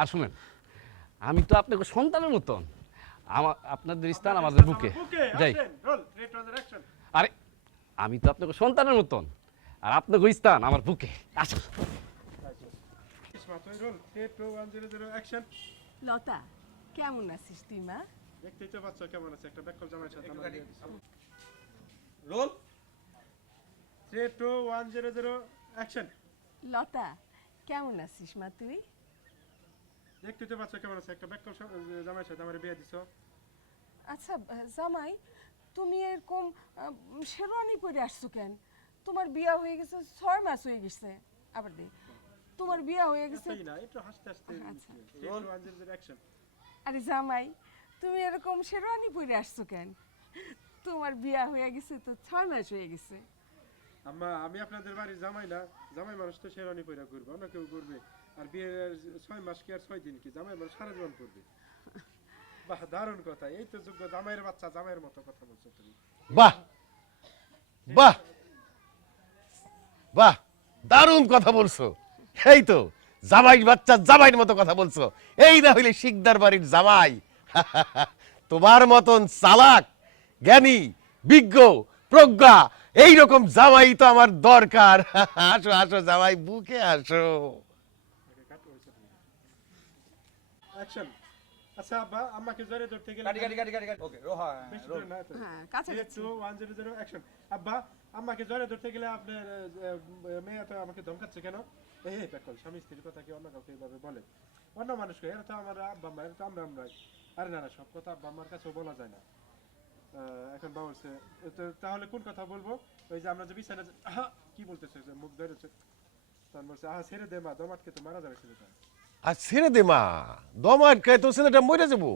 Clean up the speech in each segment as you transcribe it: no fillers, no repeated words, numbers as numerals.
আর শুনেন, আমি তো আপনাকে সন্তানের মতন, আপনাদের স্থান আমাদের বুকে। যাই। আরে আমি তো আপনাকে সন্তানের মতন, আর আপনাকে স্থান আমার বুকে। আসুন। লতা, কেমন আছিস তুই মা? দেখতেই তো পাচ্ছ কেমন আছে, একটা ব্যাককল জামাইয়ের সাথে আমার বিয়ে দিছি। Role 3 2 1 0 0 action. লতা, কেমন আছিস মা তুই? দেখতেই তো পাচ্ছ কেমন আছে, একটা ব্যাককল জামাইয়ের সাথে আমার বিয়ে দিছো। আচ্ছা জামাই, তুমি এরকম শেরওয়ানি পরে আসছো কেন? তোমার বিয়া হয়ে গেছে 6 মাস হয়ে গেছে। আবার দে, তোমার বিয়া হয়ে গেছে। তাই না, একটু হাসতে হাসতে। আচ্ছা। 3 2 1 0 0 অ্যাকশন। আরে জামাই, তুমি এরকম শেরওয়ানি পরে আসছো কেন? তোমার বিয়া হয়ে গেছে তো 6 মাস হয়ে গেছে। আম্মা, আমি আপনাদের বাড়ির জামাই না, জামাই মানুষ তো শেরওয়ানি পরে ঘুরবে, অন্য কেউ ঘুরবে। আর বিয়ের 6 মাস কি আর 6 দিন কি, জামাই মানুষ সারা জীবন করবে। বাহ, দারুণ কথা, এই তো যোগ্য জামাইয়ের বাচ্চা, জামাইয়ের মতো কথা বলছো তুমি। বাহ বাহ বাহ, দারুণ কথা বলছো। এই তো জামাই বাচ্চা জামাইয়ের মতো কথা বলছো। এই না হইলে শিকদার বাড়ির জামাই। তোমার মতন চালাক, জ্ঞানী, বিজ্ঞ, প্রজ্ঞা এইরকম জামাই তো আমার দরকার। আসো আসো জামাই, বুকে আসো। অ্যাকশন। আচ্ছা আব্বা, আম্মাকে জড়িয়ে ধরতে গেলে ওকে রোহা বেশি দূরে না তো। হ্যাঁ, কাছাকাছি। 2 1 0 0 অ্যাকশন। আব্বা, আম্মাকে জড়িয়ে ধরতে গেলে আপনার মেয়েটা আমাকে ধমকাচ্ছে কেন? এই ব্যাককল, স্বামী স্ত্রীর কথা কি অন্য কাউকে এইভাবে বলে? অন্য মানুষকে, এরা তো আমার আব্বা আম্মা, এরা তো আমরাই। আরে না না, সব কথা আব্বা আম্মার কাছেও বলা যায় না। এখন বা বলছে তাহলে কোন কথা বলবো? ওই যে আমরা যে বিছানা কি বলতেছে, যে মুখ ধরেছে, তখন বলছে ছেড়ে দে মা, দম আটকে তো মারা যাবে ছেলেটা। আর ছেড়ে দে মা, দম আটকায় তো ছেলেটা মরে যাবো।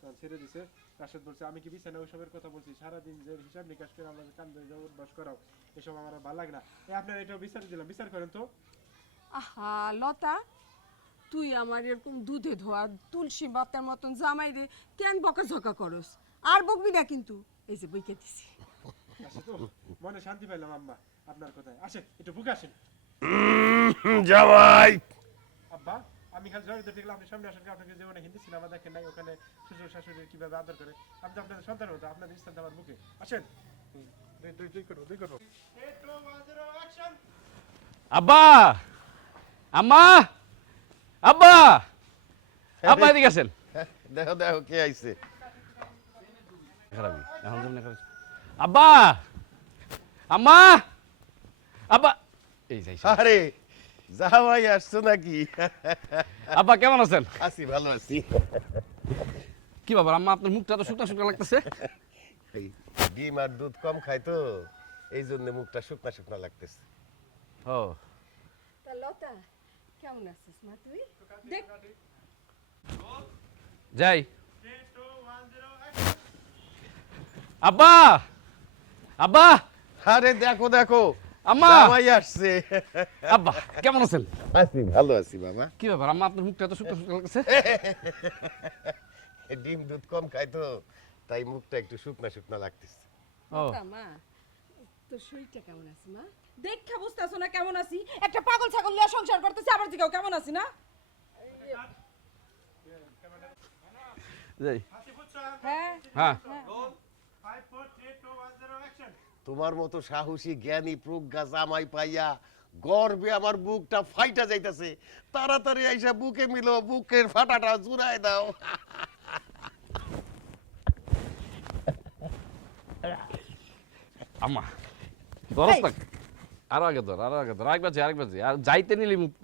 তখন ছেড়ে দিছে। রাশেদ বলছে আমি কি বিছানা ওইসবের কথা বলছি? সারাদিন যে হিসাব নিকাশ করে আমরা কান ধরে যাবো উঠবাস করাও, এসব আমার আর ভালো লাগে না। আপনার এটা বিচার দিলাম, বিচার করেন তো। আহা লতা, তুই আমার এরকম দুধে ধোয়া তুলসী পাতার মতন জামাই রে কেন বকাঝকা করস? আর বকবি না কিন্তু। এই যে বইকে দিছি। আসে তো, মনে শান্তি পাইলাম আম্মা আপনার কথায়। আসেন একটু বুকে আসেন। জামাই আব্বা, আমি খালি জড়িত দেখলাম, আপনি সামনে আসেন। আপনাকে জীবনে হিন্দি সিনেমা দেখেন নাই? ওখানে শ্বশুর শাশুড়ি কিভাবে আদর করে, আপনি আপনাদের সন্তান হতো, আপনাদের স্থান আমার বুকে। আসেন। দুই করবো। 3 2 1 0 অ্যাকশন। আব্বা, আম্মা, আব্বা, আব্বা এদিকে আসেন। দেখো দেখো কে আইছে। খারাপই, এখন যেমন খারাপ। আব্বা, আম্মা, আব্বা, এই যাই। আরে জামাই আসছো নাকি? আব্বা কেমন আছেন? আছি, ভালো আছি। কি ব্যাপার আম্মা, আপনার মুখটা তো শুকনা শুকনা লাগতেছে। এই ডিম আর দুধ কম খাই তো, এই জন্য মুখটা শুকনা শুকনা লাগতেছে। ও তা লতা, কেমন আছিস মা তুই? দেখ, যাই। 3 2 1 0 অ্যাকশন। আব্বা, আব্বা, আরে দেখো দেখো আম্মা, জামাই আসছে। আব্বা কেমন আছেন? আছি, ভালো আছি বাবা। কি ব্যাপার আম্মা, আপনার মুখটা তো শুকনা শুকনা লাগতেছে। ডিম দুধ কম খাই তো, তাই মুখটা একটু শুকনা শুকনা লাগতেছে। ও লতা মা, তোর শরীরটা কেমন আছে মা? দেখা বুঝতেছো না কেমন আছি? একটা পাগল ছাগল নিয়ে সংসার করতেছি, আবার জিগাও কেমন আছি না? যাই। হাসি ফুটছে। হ্যাঁ হ্যাঁ 5 4 3 2 1 0 অ্যাকশন। তোমার মতো সাহসী জ্ঞানী প্রজ্ঞা জামাই পাইয়া গর্বে আমার বুকটা ফাইটা যাইতাছে। তাড়াতাড়ি আইসা বুকে মিলো, বুকের ফাটাটা জুড়ায় দাও। আম্মা, দরস থাক। আরো আগে ধর, আরো আগে ধর, আরেক বাজে, আর যাইতে নিলি মুখ